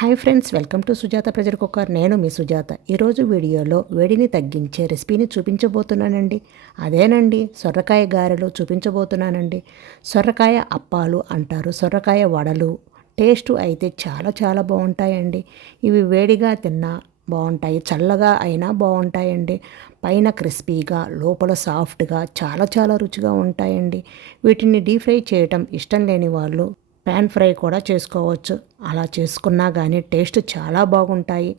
Hi friends, welcome to Sujatha pressure cooker. నేను మీ సుజాత. ఈరోజు వీడియోలో వేడిని తగ్గించే రెసిపీని చూపించబోతున్నానండి. అదేనండి, సొరకాయ గారెలు చూపించబోతున్నానండి. సొరకాయ అప్పాలు అంటారు, సొరకాయ వడలు. టేస్ట్ అయితే చాలా చాలా బాగుంటాయండి. ఇవి వేడిగా తిన్నా బాగుంటాయి, చల్లగా అయినా బాగుంటాయండి. పైన క్రిస్పీగా, లోపల సాఫ్ట్గా చాలా చాలా రుచిగా ఉంటాయండి. వీటిని డీప్ ఫ్రై చేయటం ఇష్టం లేని వాళ్ళు ప్యాన్ ఫ్రై కూడా చేసుకోవచ్చు. అలా చేసుకున్నా కానీ టేస్ట్ చాలా బాగుంటాయి.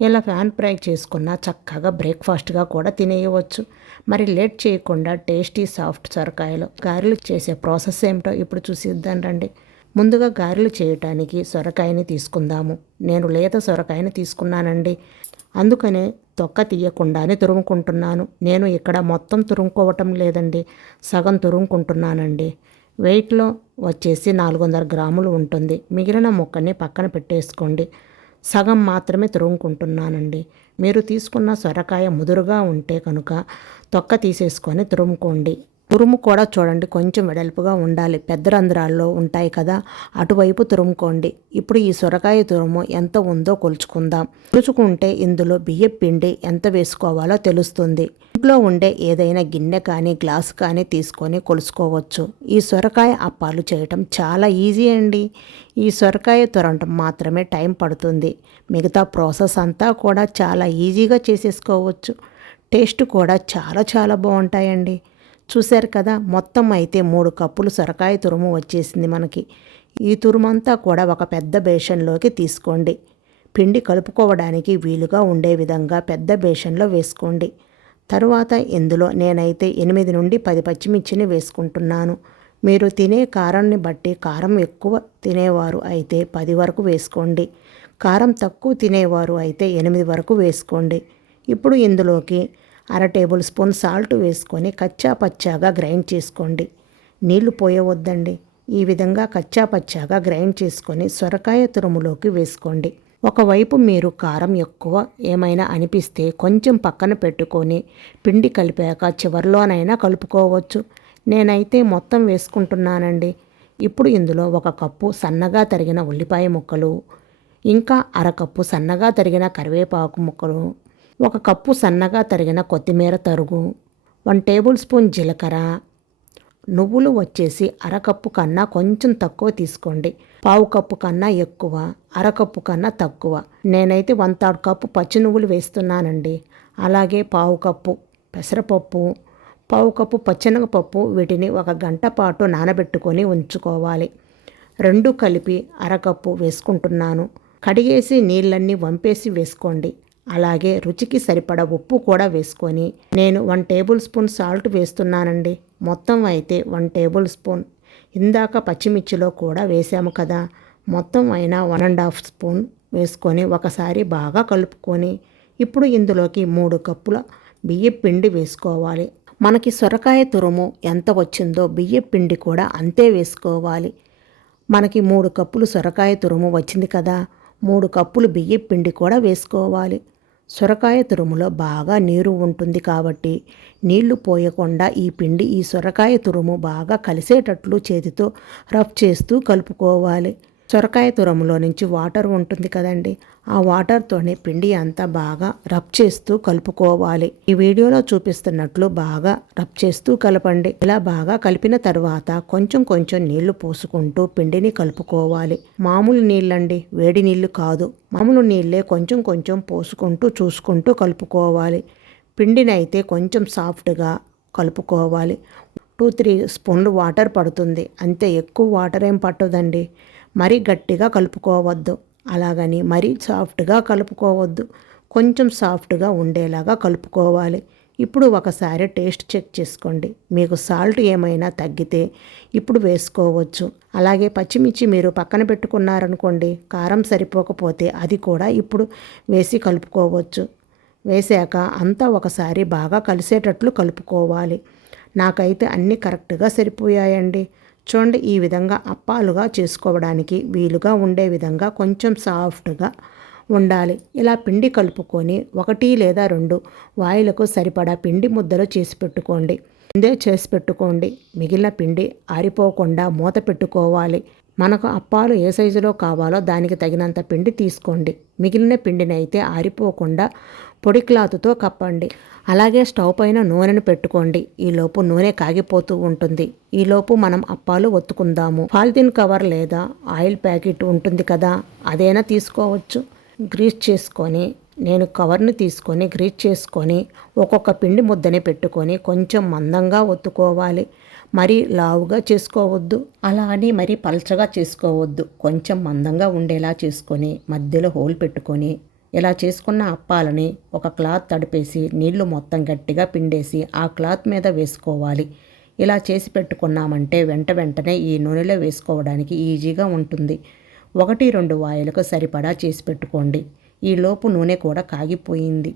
ఇలా ప్యాన్ ఫ్రై చేసుకున్నా చక్కగా బ్రేక్ఫాస్ట్గా కూడా తినేయవచ్చు. మరి లేట్ చేయకుండా టేస్టీ సాఫ్ట్ సొరకాయలు గారెలు చేసే ప్రాసెస్ ఏమిటో ఇప్పుడు చూసిద్దాం రండి. ముందుగా గారెలు చేయటానికి సొరకాయని తీసుకుందాము. నేను లేత సొరకాయని తీసుకున్నానండి. అందుకనే తొక్క తీయకుండానే తురుముకుంటున్నాను. నేను ఇక్కడ మొత్తం తురుముకోవటం లేదండి, సగం తురుముకుంటున్నానండి. వెయిట్లో వచ్చేసి 400 గ్రాములు ఉంటుంది. మిగిలిన ముక్కని పక్కన పెట్టేసుకోండి. సగం మాత్రమే తురుముకుంటున్నానండి. మీరు తీసుకున్న సొరకాయ ముదురుగా ఉంటే కనుక తొక్క తీసేసుకొని తురుముకోండి. తురుము కూడా చూడండి, కొంచెం వెడల్పుగా ఉండాలి. పెద్ద రంధ్రాల్లో ఉంటాయి కదా, అటువైపు తురుముకోండి. ఇప్పుడు ఈ సొరకాయ తురుము ఎంత ఉందో కొలుచుకుందాం. కొలుచుకుంటే ఇందులో బియ్యం పిండి ఎంత వేసుకోవాలో తెలుస్తుంది. ఇంట్లో ఉండే ఏదైనా గిన్నె కానీ గ్లాస్ కానీ తీసుకొని కొలుసుకోవచ్చు. ఈ సొరకాయ అప్పాలు చేయటం చాలా ఈజీ అండి. ఈ సొరకాయ తురమటం మాత్రమే టైం పడుతుంది. మిగతా ప్రాసెస్ అంతా కూడా చాలా ఈజీగా చేసేసుకోవచ్చు. టేస్ట్ కూడా చాలా చాలా బాగుంటాయండి. చూశారు కదా, మొత్తం అయితే 3 కప్పులు సొరకాయ తురుము వచ్చేసింది మనకి. ఈ తురుమంతా కూడా ఒక పెద్ద బేషన్లోకి తీసుకోండి. పిండి కలుపుకోవడానికి వీలుగా ఉండే విధంగా పెద్ద బేషన్లో వేసుకోండి. తరువాత ఇందులో నేనైతే 8 నుండి 10 పచ్చిమిర్చిని వేసుకుంటున్నాను. మీరు తినే కారాన్ని బట్టి కారం ఎక్కువ తినేవారు అయితే 10 వరకు వేసుకోండి. కారం తక్కువ తినేవారు అయితే 8 వరకు వేసుకోండి. ఇప్పుడు ఇందులోకి 1/2 టేబుల్ స్పూన్ సాల్ట్ వేసుకొని కచ్చా పచ్చాగా గ్రైండ్ చేసుకోండి. నీళ్లు పోయవద్దండి. ఈ విధంగా కచ్చా పచ్చాగా గ్రైండ్ చేసుకొని సొరకాయ తురుములోకి వేసుకోండి. ఒకవైపు మీరు కారం ఎక్కువ ఏమైనా అనిపిస్తే కొంచెం పక్కన పెట్టుకొని పిండి కలిపాక చివరిలోనైనా కలుపుకోవచ్చు. నేనైతే మొత్తం వేసుకుంటున్నానండి. ఇప్పుడు ఇందులో 1 కప్పు సన్నగా తరిగిన ఉల్లిపాయ ముక్కలు, ఇంకా 1/2 కప్పు సన్నగా తరిగిన కరివేపాకు ముక్కలు, 1 కప్పు సన్నగా తరిగిన కొత్తిమీర తరుగు, 1 టేబుల్ స్పూన్ జీలకర్ర, నువ్వులు వచ్చేసి 1/2 కప్పు కన్నా కొంచెం తక్కువ తీసుకోండి. 1/4 కప్పు కన్నా ఎక్కువ, 1/2 కప్పు కన్నా తక్కువ. నేనైతే 1/3 కప్పు పచ్చి నువ్వులు వేస్తున్నానండి. అలాగే 1/4 కప్పు పెసరపప్పు, 1/4 కప్పు పచ్చెనగపప్పు. వీటిని 1 గంట పాటు నానబెట్టుకొని ఉంచుకోవాలి. 2 కలిపి 1/2 కప్పు వేసుకుంటున్నాను. కడిగేసి నీళ్ళన్నీ వంపేసి వేసుకోండి. అలాగే రుచికి సరిపడా ఉప్పు కూడా వేసుకొని నేను 1 టేబుల్ స్పూన్ సాల్ట్ వేస్తున్నానండి. మొత్తం అయితే 1 టేబుల్ స్పూన్. ఇందాక పచ్చిమిర్చిలో కూడా వేసాము కదా, మొత్తం అయినా 1½ స్పూన్ వేసుకొని ఒకసారి బాగా కలుపుకొని ఇప్పుడు ఇందులోకి 3 కప్పుల బియ్యం పిండి వేసుకోవాలి. మనకి సొరకాయ తురుము ఎంత వచ్చిందో బియ్యం పిండి కూడా అంతే వేసుకోవాలి. మనకి 3 కప్పులు సొరకాయ తురుము వచ్చింది కదా, 3 కప్పులు బియ్యం పిండి కూడా వేసుకోవాలి. సొరకాయ తురుములో బాగా నీరు ఉంటుంది కాబట్టి నీళ్లు పోయకుండా ఈ సొరకాయ తురుము బాగా కలిసేటట్లు చేతితో రబ్ చేస్తూ కలుపుకోవాలి. సొరకాయ తురుములో నుంచి వాటర్ ఉంటుంది కదండి, ఆ వాటర్తోనే పిండి అంతా బాగా రబ్ చేస్తూ కలుపుకోవాలి. ఈ వీడియోలో చూపిస్తున్నట్లు బాగా రబ్ చేస్తూ కలపండి. ఇలా బాగా కలిపిన తర్వాత కొంచెం కొంచెం నీళ్లు పోసుకుంటూ పిండిని కలుపుకోవాలి. మామూలు నీళ్ళండి, వేడి నీళ్లు కాదు. మామూలు నీళ్ళే కొంచెం కొంచెం పోసుకుంటూ చూసుకుంటూ కలుపుకోవాలి. పిండిని అయితే కొంచెం సాఫ్ట్గా కలుపుకోవాలి. 2-3 స్పూన్లు వాటర్ పడుతుంది అంతే, ఎక్కువ వాటర్ ఏం పట్టదండి. మరీ గట్టిగా కలుపుకోవద్దు, అలాగని మరీ సాఫ్ట్గా కలుపుకోవద్దు. కొంచెం సాఫ్ట్గా ఉండేలాగా కలుపుకోవాలి. ఇప్పుడు ఒకసారి టేస్ట్ చెక్ చేసుకోండి. మీకు సాల్ట్ ఏమైనా తగ్గితే ఇప్పుడు వేసుకోవచ్చు. అలాగే పచ్చిమిర్చి మీరు పక్కన పెట్టుకున్నారనుకోండి, కారం సరిపోకపోతే అది కూడా ఇప్పుడు వేసి కలుపుకోవచ్చు. వేసాక అంతా ఒకసారి బాగా కలిసేటట్లు కలుపుకోవాలి. నాకైతే అన్నీ కరెక్ట్గా సరిపోయాయండి. చూడండి, ఈ విధంగా అప్పాలుగా చేసుకోవడానికి వీలుగా ఉండే విధంగా కొంచెం సాఫ్ట్గా ఉండాలి. ఇలా పిండి కలుపుకొని 1 లేదా 2 వాయిలకు సరిపడా పిండి ముద్దలు చేసి పెట్టుకోండి. ముందే చేసి పెట్టుకోండి. మిగిలిన పిండి ఆరిపోకుండా మూత పెట్టుకోవాలి. మనకు అప్పాలు ఏ సైజులో కావాలో దానికి తగినంత పిండి తీసుకోండి. మిగిలిన పిండిని అయితే ఆరిపోకుండా పొడి క్లాత్తో కప్పండి. అలాగే స్టవ్ పైన నూనెను పెట్టుకోండి. ఈలోపు నూనె కాగిపోతూ ఉంటుంది. ఈలోపు మనం అప్పాలు ఒత్తుకుందాము. పాలిథిన్ కవర్ లేదా ఆయిల్ ప్యాకెట్ ఉంటుంది కదా, అదైనా తీసుకోవచ్చు. గ్రీస్ చేసుకొని, నేను కవర్ని తీసుకొని గ్రీస్ చేసుకొని ఒక్కొక్క పిండి ముద్దని పెట్టుకొని కొంచెం మందంగా ఒత్తుకోవాలి. మరీ లావుగా చేసుకోవద్దు, అలా అని మరీ పల్చగా చేసుకోవద్దు. కొంచెం మందంగా ఉండేలా చేసుకొని మధ్యలో హోల్ పెట్టుకొని ఇలా చేసుకున్న అప్పాలని ఒక క్లాత్ తడిపేసి నీళ్లు మొత్తం గట్టిగా పిండేసి ఆ క్లాత్ మీద వేసుకోవాలి. ఇలా చేసి పెట్టుకున్నామంటే వెంటనే ఈ నూనెలో వేసుకోవడానికి ఈజీగా ఉంటుంది. 1-2 వాయిలకు సరిపడా చేసి పెట్టుకోండి. ఈలోపు నూనె కూడా కాగిపోయింది.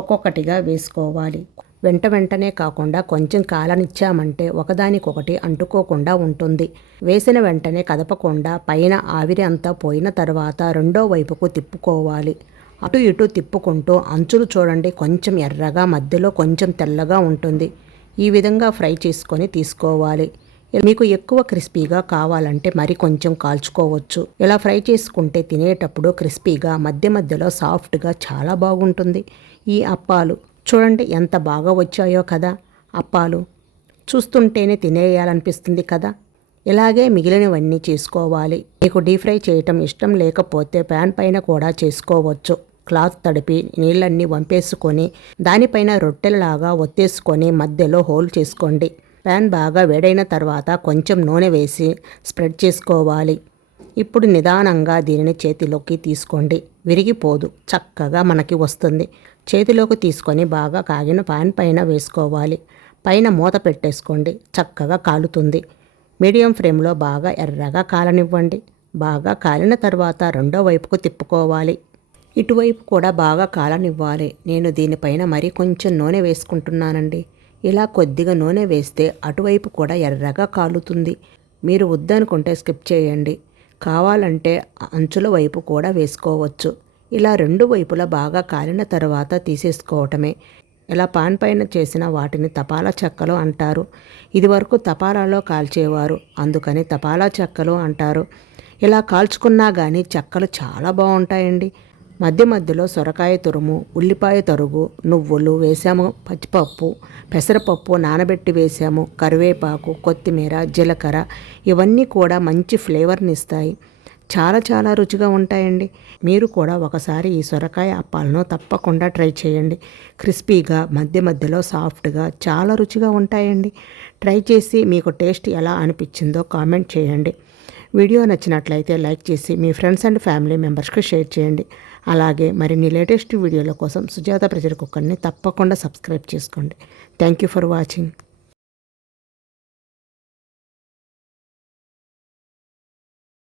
ఒక్కొక్కటిగా వేసుకోవాలి. వెంటనే కాకుండా కొంచెం కాలనిచ్చామంటే ఒకదానికొకటి అంటుకోకుండా ఉంటుంది. వేసిన వెంటనే కదపకుండా పైన ఆవిరి అంతా పోయిన తర్వాత రెండో వైపుకు తిప్పుకోవాలి. అటు ఇటు తిప్పుకుంటూ అంచులు చూడండి, కొంచెం ఎర్రగా మధ్యలో కొంచెం తెల్లగా ఉంటుంది. ఈ విధంగా ఫ్రై చేసుకొని తీసుకోవాలి. మీకు ఎక్కువ క్రిస్పీగా కావాలంటే మరి కొంచెం కాల్చుకోవచ్చు. ఇలా ఫ్రై చేసుకుంటే తినేటప్పుడు క్రిస్పీగా మధ్యలో సాఫ్ట్గా చాలా బాగుంటుంది. ఈ అప్పాలు చూడండి ఎంత బాగా వచ్చాయో కదా. అప్పాలు చూస్తుంటేనే తినేయాలనిపిస్తుంది కదా. ఇలాగే మిగిలినవన్నీ చేసుకోవాలి. మీకు డీప్ ఫ్రై చేయటం ఇష్టం లేకపోతే ప్యాన్ పైన కూడా చేసుకోవచ్చు. క్లాత్ తడిపి నీళ్ళన్నీ వంపేసుకొని దానిపైన రొట్టెలలాగా ఒత్తేసుకొని మధ్యలో హోల్ చేసుకోండి. ప్యాన్ బాగా వేడైన తర్వాత కొంచెం నూనె వేసి స్ప్రెడ్ చేసుకోవాలి. ఇప్పుడు నిదానంగా దీనిని చేతిలోకి తీసుకోండి. విరిగిపోదు, చక్కగా మనకి వస్తుంది. చేతిలోకి తీసుకొని బాగా కాగిన ప్యాన్ పైన వేసుకోవాలి. పైన మూత పెట్టేసుకోండి. చక్కగా కాలుతుంది. మీడియం ఫ్లేమ్లో బాగా ఎర్రగా కాలనివ్వండి. బాగా కాలిన తర్వాత రెండో వైపుకు తిప్పుకోవాలి. ఇటువైపు కూడా బాగా కాలనివ్వాలి. నేను దీనిపైన మరి కొంచెం నూనె వేసుకుంటున్నానండి. ఇలా కొద్దిగా నూనె వేస్తే అటువైపు కూడా ఎర్రగా కాలుతుంది. మీరు వద్దనుకుంటే స్కిప్ చేయండి. కావాలంటే అంచుల వైపు కూడా వేసుకోవచ్చు. ఇలా రెండు వైపులా బాగా కాలిన తర్వాత తీసేసుకోవటమే. ఇలా పాన్ పైన చేసిన వాటిని తపాలా చెక్కలు అంటారు. ఇదివరకు తపాలాలో కాల్చేవారు, అందుకని తపాలా చెక్కలు అంటారు. ఇలా కాల్చుకున్నా కానీ చెక్కలు చాలా బాగుంటాయండి. మధ్యలో సొరకాయ తురుము, ఉల్లిపాయ తరుగు, నువ్వులు వేసాము, పచ్చిపప్పు, పెసరపప్పు నానబెట్టి వేసాము, కరివేపాకు, కొత్తిమీర, జీలకర్ర ఇవన్నీ కూడా మంచి ఫ్లేవర్ని ఇస్తాయి. చాలా రుచిగా ఉంటాయండి. మీరు కూడా ఒకసారి ఈ సొరకాయ అప్పాలను తప్పకుండా ట్రై చేయండి. క్రిస్పీగా మధ్యలో సాఫ్ట్గా చాలా రుచిగా ఉంటాయండి. ట్రై చేసి మీకు టేస్ట్ ఎలా అనిపించిందో కామెంట్ చేయండి. వీడియో నచ్చినట్లయితే లైక్ చేసి మీ ఫ్రెండ్స్ అండ్ ఫ్యామిలీ మెంబర్స్కి షేర్ చేయండి. అలాగే మరిన్ని లేటెస్ట్ వీడియోల కోసం సుజాత ప్రెషర్ కుక్కర్ని తప్పకుండా సబ్స్క్రైబ్ చేసుకోండి. Thank you for watching.